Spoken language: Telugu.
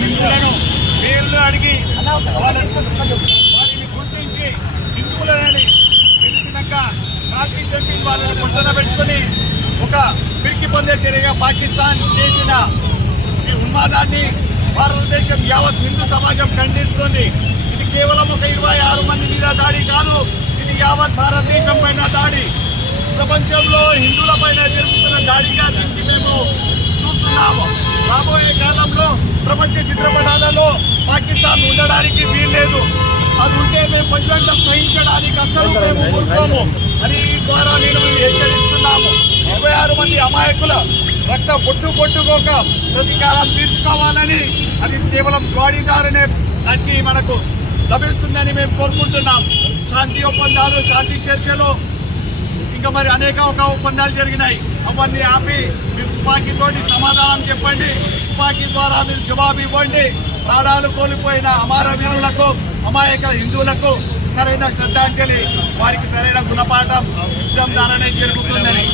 హిందువులను పేర్లు అడిగి వారిని గుర్తించి హిందువులని తెలిసినాక పార్టీ చంపి వాళ్ళని ముట్టన పెట్టుకుని ఒక పిరికి పొందే చర్యగా పాకిస్తాన్ చేసిన ఈ ఉన్మాదాన్ని భారతదేశం యావత్ హిందూ సమాజం ఖండిస్తుంది. ఇది కేవలం ఒక 26 మంది మీద దాడి కాదు, ఇది యావత్ భారతదేశం పైన దాడి, ప్రపంచంలో హిందువుల పైన జరుగుతున్న దాడిగా దీనికి మేము చూస్తున్నాము. రాబోయే కాలంలో ప్రపంచ చిత్రపటాలలో పాకిస్తాన్ ఉండడానికి వీల్లేదు. అది ఉంటే మేము కొంచెం సహించడానికి అసలు మేము ఊరుకోము అని ద్వారా నేను హెచ్చరిస్తున్నాము. 26 మంది అమాయకుల రక్త పొట్టుకోక ప్రతీకారం తీర్చుకోవాలని, అది కేవలం గోడి ద్వారానే దానికి మనకు లభిస్తుందని మేము కోరుకుంటున్నాం. శాంతి ఒప్పందాలు, శాంతి చర్చలు, ఇంకా మరి అనేక ఒప్పందాలు జరిగినాయి. అవన్నీ ఆపి మీరు తుపాకీతోటి సమాధానం చెప్పండి, తుపాకీ ద్వారా మీరు జవాబు ఇవ్వండి. ప్రాణాలు కోల్పోయిన అమరవీరులకు, అమాయక హిందువులకు సరైన శ్రద్ధాంజలి, వారికి సరైన గుణపాఠం ఇద్దాం ద్వారానే జరుగుతుందని